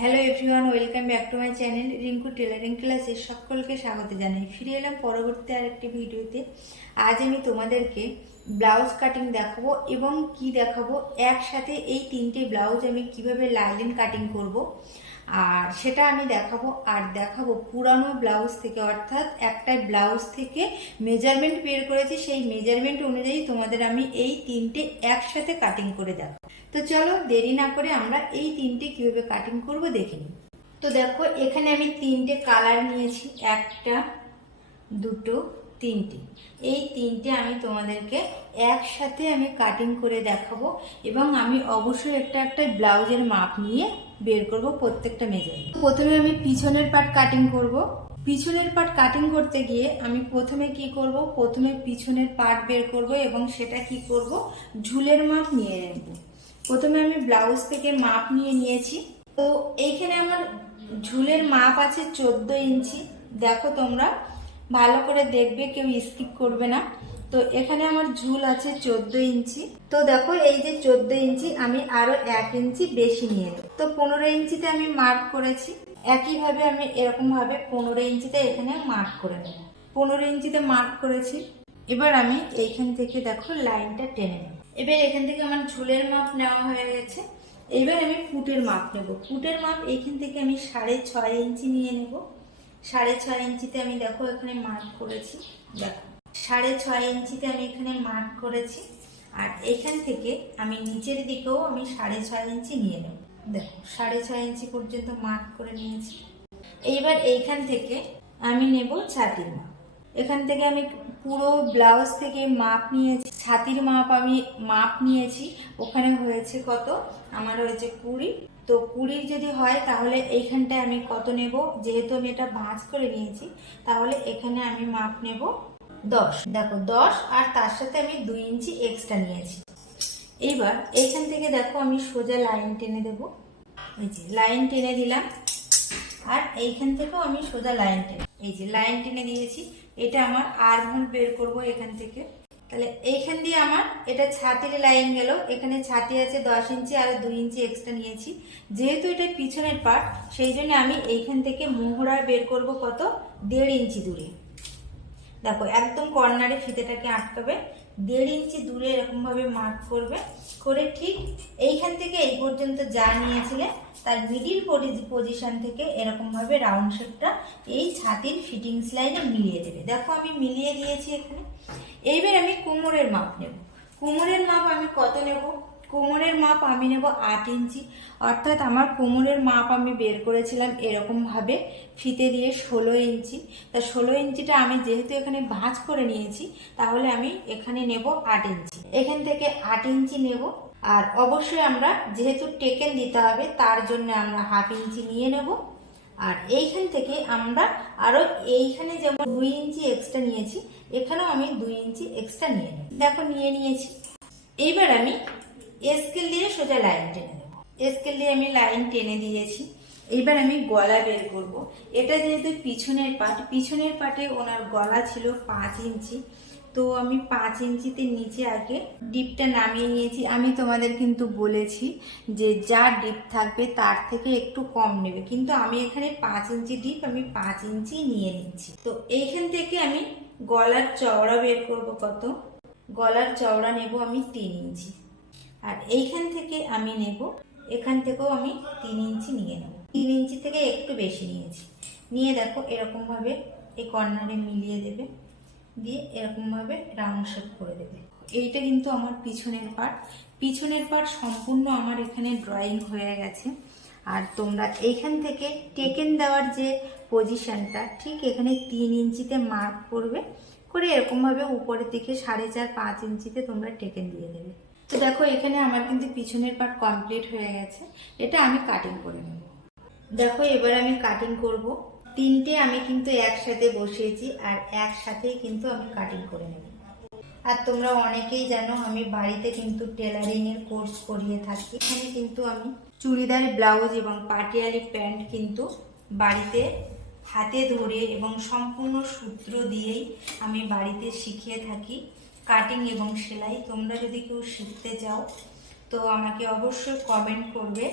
Hello everyone welcome back to my channel Rinku tailoring ক্লাসে সকলকে স্বাগত জানাই। ফিরে এলাম পরবর্তী আরেকটি ভিডিওতে। আজ আমি তোমাদেরকে ব্লাউজ কাটিং দেখাবো এবং কি দেখাবো। একসাথে এই তিনটে ব্লাউজ আমি কীভাবে লাইলিন কাটিং করব। আর সেটা আমি দেখাবো। আর দেখাবো পুরানো ব্লাউজ থেকে, অর্থাৎ একটা ব্লাউজ থেকে মেজারমেন্ট বের করেছি। সেই মেজারমেন্ট অনুযায়ী তোমাদের আমি এই তিনটে একসাথে কাটিং করে দেখাবো। তো চলো দেরি না করে আমরা এই তিনটে কীভাবে কাটিং করব দেখে নিই। তো দেখো, এখানে আমি তিনটে কালার নিয়েছি, একটা, দুটো, তিনটে। এই তিনটে আমি তোমাদেরকে একসাথে আমি কাটিং করে দেখাবো এবং আমি অবশ্যই একটা একটা ব্লাউজের মাপ নিয়ে বের করব প্রত্যেকটা মেজারমেন্ট প্রথমে আমি পিছনের পার্ট কাটিং করব। পিছনের পার্ট কাটিং করতে গিয়ে আমি প্রথমে কি করব? প্রথমে পিছনের পার্ট বের করব এবং সেটা কি করব? ঝুলের মাপ নিয়ে নেব। প্রথমে আমি ব্লাউজ থেকে মাপ নিয়ে নিয়েছি। তো এইখানে আমার ঝুলের মাপ আছে চোদ্দ ইঞ্চি। দেখো তোমরা, ভালো করে দেখবে, কেউ স্কিপ করবে না। তো এখানে আমার ঝুল আছে চোদ্দ ইঞ্চি। তো দেখো, এই যে চোদ্দ ইঞ্চি, আমি আরও এক ইঞ্চি বেশি নিয়ে তো পনেরো ইঞ্চিতে আমি মার্ক করেছি। একইভাবে আমি এরকম ভাবে পনেরো ইঞ্চিতে এখানে মার্ক করে নেব। পনেরো ইঞ্চিতে মার্ক করেছি। এবার আমি এইখান থেকে দেখো লাইনটা টেনে নেব। এবার এখান থেকে আমার ঝুলের মাপ নেওয়া হয়ে গেছে। এবার আমি ফুটের মাপ নেব। ফুটের মাপ এখান থেকে আমি সাড়ে ছয় ইঞ্চি নিয়ে নেব। সাড়ে ছয় ইঞ্চিতে আমি দেখো এখানে মার্ক করেছি। দেখো, সাড়ে ছয় ইঞ্চিতে আমি এখানে মার্ক করেছি। আর এখান থেকে আমি নিচের দিকেও আমি সাড়ে ছয় ইঞ্চি নিয়ে নেব। দেখো, সাড়ে ছয় ইঞ্চি পর্যন্ত মার্ক করে নিয়েছি। এইবার এইখান থেকে আমি নেব ছাতির মাপ। এখান থেকে আমি পুরো ব্লাউজ থেকে মাপ নিয়েছি। ছাতির মাপ আমি, মাপ নিয়েছি। ওখানে হয়েছে কত? আমার হয়েছে কুড়ি। তো কুড়ির যদি হয়, তাহলে এইখানটায় আমি কত নেব? যেহেতু আমি এটা ভাঁজ করে নিয়েছি, তাহলে এখানে আমি মাপ নেব দশ। দেখো, দশ আর তার সাথে আমি দুই ইঞ্চি এক্সট্রা নিয়েছি। এইবার এইখান থেকে দেখো, আমি সোজা লাইন টেনে দেবো। এই যে লাইন টেনে দিলাম। আর এইখান থেকেও আমি সোজা লাইন টেনে, এই যে লাইন টেনে দিয়েছি। এটা আমার আর মূল বের করব এখান থেকে। তাহলে এইখান দিয়ে আমার এটা ছাতির লাইন গেল। এখানে ছাতি আছে দশ ইঞ্চি আর দুই ইঞ্চি এক্সট্রা নিয়েছি। যেহেতু এটা পিছনের পার্ট সেই জন্য আমি এইখান থেকে মোহরা বের করব কত? দেড় ইঞ্চি দূরে। দেখো, একদম কর্নারে ফিতেটাকে আটকাবে। দেড় ইঞ্চি দূরে এরকমভাবে মার্ক করবে, করে ঠিক এইখান থেকে এই পর্যন্ত যা নিয়েছিলে, তার মিডিল পজিশন থেকে এরকমভাবে রাউন্ড শেপটা এই ছাতির ফিটিংস লাইনে মিলিয়ে দেবে। দেখো আমি মিলিয়ে দিয়েছি এখানে। এইবার আমি কোমরের মাপ নেব। কোমরের মাপ আমি কত নেব? কোমরের মাপ আমি নেব আট ইঞ্চি। অর্থাৎ আমার কোমরের মাপ আমি বের করেছিলাম এরকমভাবে ফিতে দিয়ে ষোলো ইঞ্চি। তা ষোলো ইঞ্চিটা আমি যেহেতু এখানে ভাঁজ করে নিয়েছি, তাহলে আমি এখানে নেব আট ইঞ্চি। এখান থেকে আট ইঞ্চি নেব। আর অবশ্যই আমরা যেহেতু টেকেন দিতে হবে, তার জন্য আমরা হাফ ইঞ্চি নিয়ে নেব। আর এইখান থেকে আমরা আরও এইখানে যেমন দুই ইঞ্চি এক্সট্রা নিয়েছি, এখানেও আমি দুই ইঞ্চি এক্সট্রা নিয়ে নেব। দেখো, নিয়ে নিয়েছি। এইবার আমি স্কেল দিয়ে সোজা লাইন টেনে দেবো স্কেল দিয়ে আমি লাইন টেনে দিয়েছি। এইবার আমি গলা বের করব। এটা যেহেতু পিছনের পাট পিছনের পাটে ওনার গলা ছিল পাঁচ ইঞ্চি। তো আমি পাঁচ ইঞ্চিতে নিচে আগে ডিপটা নামিয়ে নিয়েছি। আমি তোমাদের কিন্তু বলেছি যে যা ডিপ থাকবে তার থেকে একটু কম নেবে। কিন্তু আমি এখানে পাঁচ ইঞ্চি ডিপ আমি পাঁচ ইঞ্চি নিয়ে নিচ্ছি। তো এইখান থেকে আমি গলার চওড়া বের করব কত? গলার চওড়া নেব আমি তিন ইঞ্চি। আর এইখান থেকে আমি নেব, এখান থেকেও আমি তিন ইঞ্চি নিয়ে নেব। তিন ইঞ্চি থেকে একটু বেশি নিয়েছি। নিয়ে দেখো এরকমভাবে এই কর্নারে মিলিয়ে দেবে, দিয়ে এরকমভাবে রাউন্ড শেপ করে দেবে। এইটা কিন্তু আমার পিছনের পার্ট। পিছনের পার্ট সম্পূর্ণ আমার এখানে ড্রয়িং হয়ে গেছে। আর তোমরা এইখান থেকে টেকেন দেওয়ার যে পজিশনটা, ঠিক এখানে তিন ইঞ্চিতে মার্ক করবে, করে এরকমভাবে উপরের দিকে সাড়ে চার, পাঁচ ইঞ্চিতে তোমরা টেকেন দিয়ে দেবে। তো দেখো, এখানে আমার কিন্তু পিছনের পার্ট কমপ্লিট হয়ে গেছে। এটা আমি কাটিং করে নেব। দেখো, এবার আমি কাটিং করব। তিনটে আমি কিন্তু একসাথে বসিয়েছি, আর একসাথেই কিন্তু আমি কাটিং করে নেব। আর তোমরা অনেকেই জানো, আমি বাড়িতে কিন্তু টেলারিং এর কোর্স করিয়ে থাকি। এখানে কিন্তু আমি চুড়িদার ব্লাউজ এবং পাটিয়ালি প্যান্ট কিন্তু বাড়িতে হাতে ধরে এবং সম্পূর্ণ সূত্র দিয়েই আমি বাড়িতে শিখিয়ে থাকি। কাটিং এবং সেলাই, তোমরা যদি কেউ শিখতে চাও, তো আমাকে অবশ্যই কমেন্ট করবে।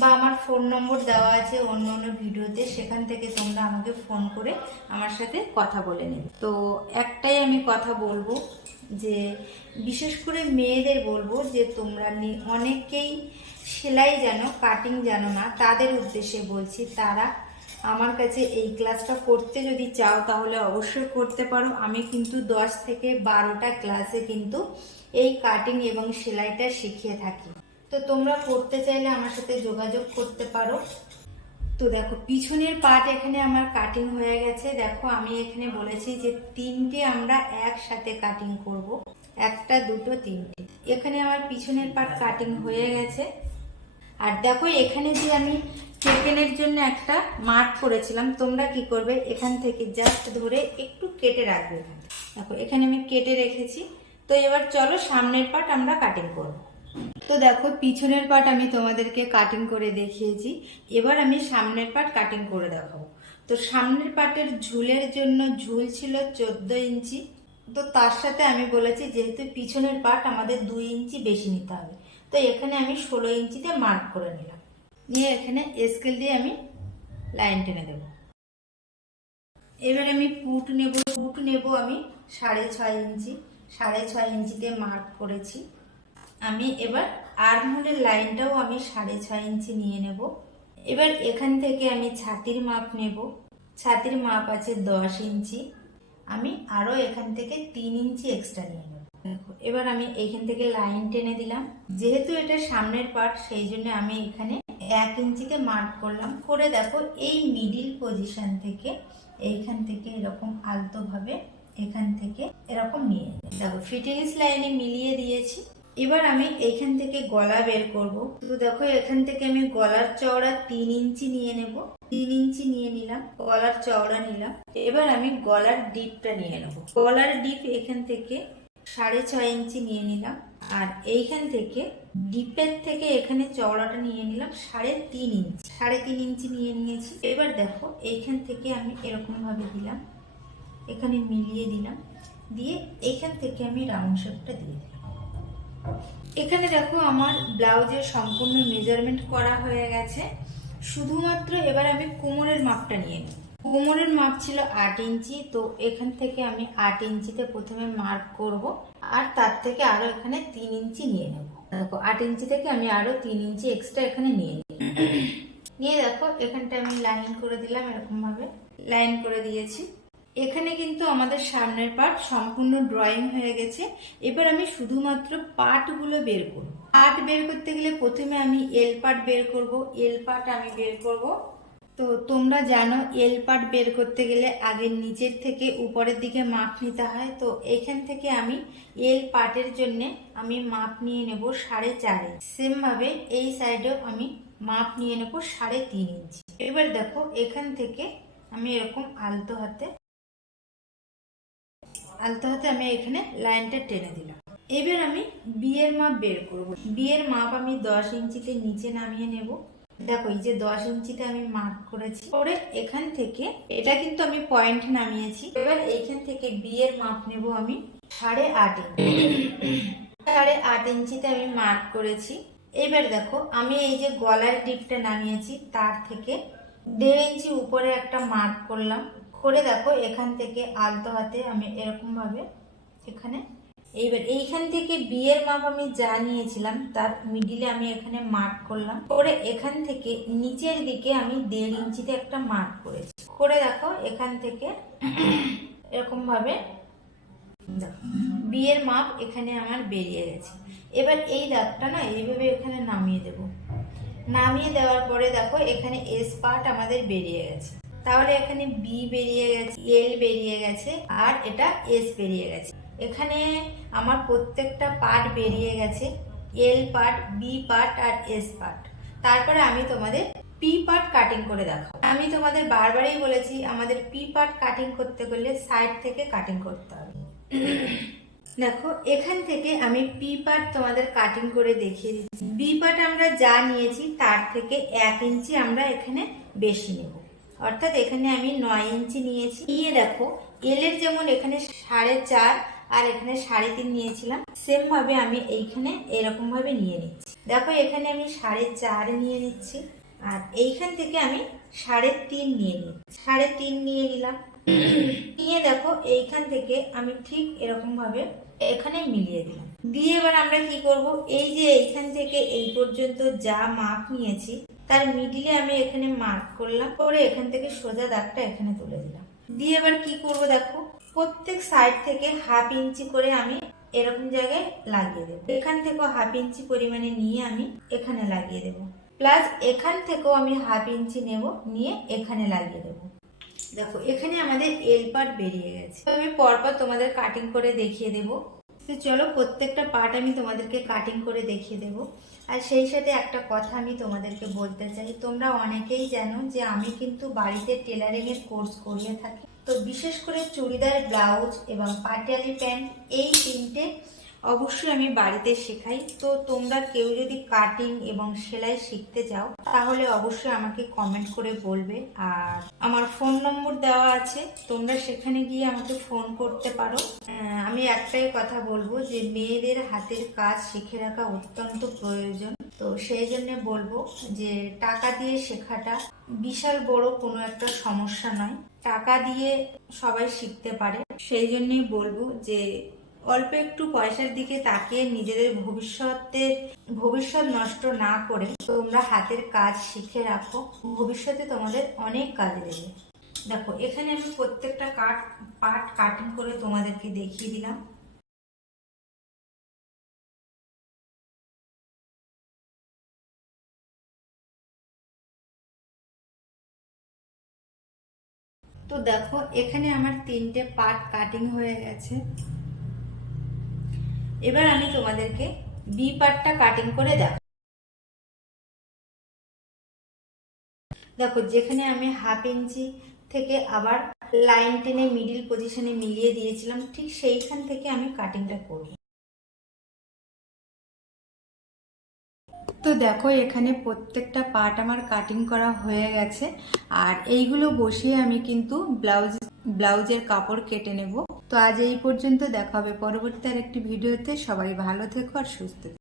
বা আমার ফোন নম্বর দেওয়া আছে অন্য অন্য ভিডিওতে সেখান থেকে তোমরা আমাকে ফোন করে আমার সাথে কথা বলে নেবে। তো একটাই আমি কথা বলব, যে বিশেষ করে মেয়েদের বলব যে তোমরা অনেকেই সেলাই জানো কাটিং জানো না, তাদের উদ্দেশ্যে বলছি, তারা আমার কাছে এই ক্লাসটা করতে যদি চাও তাহলে অবশ্যই করতে পারো। আমি কিন্তু দশ থেকে বারোটা ক্লাসে কিন্তু এই কাটিং এবং সেলাইটা শিখিয়ে থাকি। তো তোমরা করতে চাইলে আমার সাথে যোগাযোগ করতে পারো। তো দেখো, পিছনের পার্ট এখানে আমার কাটিং হয়ে গেছে। দেখো, আমি এখানে বলেছি যে তিনটে আমরা একসাথে কাটিং করব। একটা, দুটো, তিনটে। এখানে আমার পিছনের পার্ট কাটিং হয়ে গেছে। আর দেখো, এখানে যে আমি কেকেনের জন্য একটা মার্ক করেছিলাম। তোমরা কি করবে? এখান থেকে জাস্ট ধরে একটু কেটে রাখবে দেখো, এখানে আমি কেটে রেখেছি। তো এবার চলো সামনের পার্ট আমরা কাটিং করব। তো দেখো, পিছনের পার্ট আমি তোমাদেরকে কাটিং করে দেখিয়েছি। এবার আমি সামনের পার্ট কাটিং করে দেখাবো। তো সামনের পার্টের ঝুলের জন্য ঝুল ছিল চোদ্দ ইঞ্চি। তো তার সাথে আমি বলেছি, যেহেতু পিছনের পার্ট আমাদের দুই ইঞ্চি বেশি নিতে হবে, তো এখানে আমি ষোলো ইঞ্চিতে মার্ক করে নিলাম। নিয়ে এখানে স্কেল দিয়ে আমি লাইন টেনে দেবো। এবার আমি পুট নেব পুট নেব আমি সাড়ে ছয় ইঞ্চি, সাড়ে ছয় ইঞ্চিতে মার্ক করেছি। আমি এবার আর্মহোলের লাইনটাও আমি সাড়ে ছয় ইঞ্চি নিয়ে নেব। এবার এখান থেকে আমি ছাতির মাপ নেব। ছাতির মাপ আছে দশ ইঞ্চি। আমি আরও এখান থেকে তিন ইঞ্চি এক্সট্রা নিয়ে নেব। দেখো, এবার আমি এখান থেকে লাইন টেনে দিলাম। যেহেতু এটা সামনের পার্ট সেই জন্য আমি এখানে এক ইঞ্চিতে মার্ক করলাম। করে দেখো, এই মিডিল পজিশন থেকে এইখান থেকে এরকম আলতো ভাবে এখান থেকে এরকম নিয়ে দেখো ফিটিংস লাইনে মিলিয়ে দিয়েছি। এবার আমি এখান থেকে গলা বের করব। তো দেখো, এখান থেকে আমি গলার চওড়া তিন ইঞ্চি নিয়ে নেব। তিন ইঞ্চি নিয়ে নিলাম, গলার চওড়া নিলাম। এবার আমি গলার ডিপটা নিয়ে নেব। গলার ডিপ এখান থেকে সাড়ে ছয় ইঞ্চি নিয়ে নিলাম। আর এইখান থেকে ডিপের থেকে এখানে চওড়াটা নিয়ে নিলাম সাড়ে তিন ইঞ্চি। সাড়ে তিন ইঞ্চি নিয়ে নিয়েছি। এবার দেখো, এইখান থেকে আমি এরকম ভাবে দিলাম। এখানে মিলিয়ে দিলাম। দিয়ে এইখান থেকে আমি রাউন্ড শেপটা দিয়ে দিলাম। এখানে দেখো আমার ব্লাউজের সম্পূর্ণ মেজারমেন্ট করা হয়ে গেছে। শুধুমাত্র এবার আমি কোমরের মাপটা নিয়ে নেব কোমরের মাপ ছিল আট ইঞ্চি, তো এখান থেকে আমি আট ইঞ্চিতে প্রথমে মার্ক করব, আর তার থেকে আরও এখানে তিন ইঞ্চি নিয়ে নেব। দেখো, আট ইঞ্চি থেকে আমি আরও তিন ইঞ্চি এক্সট্রা এখানে নিয়ে নিই নিয়ে দেখো, এখানটা আমি লাইন করে দিলাম এরকম ভাবে লাইন করে দিয়েছি। এখানে কিন্তু আমাদের সামনের পার্ট সম্পূর্ণ ড্রয়িং হয়ে গেছে। এবার আমি শুধুমাত্র পার্টগুলো বের করব। পার্ট বের করতে গেলে প্রথমে আমি এল পার্ট বের করব। এল পার্ট আমি বের করব। তো তোমরা জানো এল পার্ট বের করতে গেলে আগে নিচের থেকে উপরের দিকে মাপ নিতে হয়। তো এখান থেকে আমি এল পার্টের জন্য আমি মাপ নিয়ে নেব সাড়ে চার ইঞ্চি সেম ভাবে এই সাইডেও আমি মাপ নিয়ে নেব সাড়ে তিন ইঞ্চি এবার দেখো, এখান থেকে আমি এরকম আলতো হাতে আলতো হাতে আমি এখানে লাইনটা টেনে দিলাম। এবার আমি বিয়ের মাপ বের করব। বিয়ের মাপ আমি দশ ইঞ্চিতে নিচে নামিয়ে নেব। দেখো, এই যে দশ ইঞ্চিতে আমি মার্ক করেছি, পরে এখান থেকে, এটা কিন্তু আমি পয়েন্ট নামিয়েছি, এবার এইখান থেকে বিয়ের মাপ নেব আমি সাড়ে আট ইঞ্চি। সাড়ে আট ইঞ্চিতে আমি মার্ক করেছি। এবার দেখো, আমি এই যে গলার ডিপটা নামিয়েছি, তার থেকে দেড় ইঞ্চি উপরে একটা মার্ক করলাম। করে দেখো, এখান থেকে আলতো হাতে আমি এরকম ভাবে এখানে এইবার এইখান থেকে বিয়ের মাপ আমি যা নিয়েছিলাম তার মিডিলে আমি এখানে মার্ক করলাম। করে এখান থেকে নিচের দিকে আমি দেড় ইঞ্চিতে একটা মার্ক করেছি। করে দেখো এখান থেকে এরকম ভাবে দেখো, বিয়ের মাপ এখানে আমার বেরিয়ে গেছে। এবার এই দাগটা না এইভাবে এখানে নামিয়ে দেব। নামিয়ে দেওয়ার পরে দেখো এখানে এস পার্ট আমাদের বেরিয়ে গেছে। তাহলে এখানে বি বেরিয়ে গেছে এল বেরিয়ে গেছে, আর এটা এস বেরিয়ে গেছে। এখানে আমার প্রত্যেকটা পার্ট বেরিয়ে গেছে এল পার্ট বি পার্ট আর এস পার্ট তারপরে আমি তোমাদের পি পার্ট কাটিং করে দেখাবো। আমি তোমাদের বারবারই বলেছি, আমাদের পি পার্ট কাটিং করতে গেলে সাইড থেকে কাটিং করতে হবে। দেখো, এখান থেকে আমি পি পার্ট তোমাদের কাটিং করে দেখিয়ে দিচ্ছি। বি পার্ট আমরা যা নিয়েছি, তার থেকে এক ইঞ্চি আমরা এখানে বেশি নেব। অর্থাৎ এখানে আমি নয় ইঞ্চি নিয়েছি। নিয়ে দেখো এল এর যেমন এখানে সাড়ে চার আর এখানে সাড়ে তিন নিয়েছিলাম সেম ভাবে আমি এইখানে এরকম ভাবে নিয়ে নিচ্ছি। দেখো, এখানে আমি সাড়ে চার নিয়ে নিচ্ছি আর এইখান থেকে আমি সাড়ে তিন নিয়ে নিচ্ছি। সাড়ে তিন নিয়ে নিলাম। নিয়ে দেখো, এইখান থেকে আমি ঠিক এরকম ভাবে এখানে মিলিয়ে দিলাম। দিয়ে এবার আমরা কি করব? এই যে এইখান থেকে এই পর্যন্ত যা মাপ নিয়েছি তার মিডিলে আমি এখানে মার্ক করলাম করে এখান থেকে সোজা দাগটা এখানে তুলে দিলাম। দিয়ে এবার কি করব দেখো? প্রত্যেক সাইড থেকে হাফ ইঞ্চি করে আমি এরকম জায়গায় লাগিয়ে দেবো। এখান থেকেও হাফ ইঞ্চি পরিমাণে নিয়ে আমি এখানে লাগিয়ে দেবো। প্লাস এখান থেকেও আমি হাফ ইঞ্চি নেব, নিয়ে এখানে লাগিয়ে দেবো। দেখো, এখানে আমাদের এল পার্ট বেরিয়ে গেছে। আমি পরপর তোমাদের কাটিং করে দেখিয়ে দেব। তো চলো, প্রত্যেকটা পার্ট আমি তোমাদেরকে কাটিং করে দেখিয়ে দেব। আর সেই সাথে একটা কথা আমি তোমাদেরকে বলতে চাই। তোমরা অনেকেই জানো যে আমি কিন্তু বাড়িতে টেলারিংয়ের কোর্স করিয়ে থাকি। তো বিশেষ করে চুড়িদার, ব্লাউজ এবং পাটিয়ালি প্যান্ট এই তিনটে অবশ্যই আমি বাড়িতে শেখাই। তো তোমরা কেউ যদি কাটিং এবং সেলাই শিখতে যাও, তাহলে অবশ্যই আমাকে কমেন্ট করে বলবে। আর আমার ফোন নম্বর দেওয়া আছে, তোমরা সেখানে গিয়ে আমাকে ফোন করতে পারো। আমি একটাই কথা বলব যে, মেয়েদের হাতের কাজ শিখে রাখা অত্যন্ত প্রয়োজন। তো সেই জন্য বলব যে, টাকা দিয়ে শেখাটা বিশাল বড় কোনো একটা সমস্যা নয়। টাকা দিয়ে সবাই শিখতে পারে। সেই জন্যই বলব যে অল্প একটু পয়সার দিকে তাকিয়ে নিজেদের ভবিষ্যতের ভবিষ্যৎ নষ্ট না করে তোমরা হাতের কাজ শিখে রাখো। ভবিষ্যতে তোমাদের অনেক কাজে দেবে। দেখো, এখানে আমি প্রত্যেকটা কাট, পার্ট কাটিং করে তোমাদেরকে দেখিয়ে দিলাম। তো দেখো, এখানে আমার তিনটে পার্ট কাটিং হয়ে গেছে। এবার আমি তোমাদেরকে বি পার্টটা কাটিং করে দেখো দেখো, যেখানে আমি হাফ ইঞ্চি থেকে আবার লাইন টেনে মিডিল পজিশনে মিলিয়ে দিয়েছিলাম, ঠিক সেইখান থেকে আমি কাটিংটা করব। তো দেখো, এখানে প্রত্যেকটা পার্ট আমার কাটিং করা হয়ে গেছে। আর এইগুলো বসিয়ে আমি কিন্তু ব্লাউজ ব্লাউজের কাপড় কেটে নেব। তো আজ এই পর্যন্ত দেখা হবে পরবর্তী আর একটি ভিডিওতে সবাই ভালো থেকো আর সুস্থ থেকো।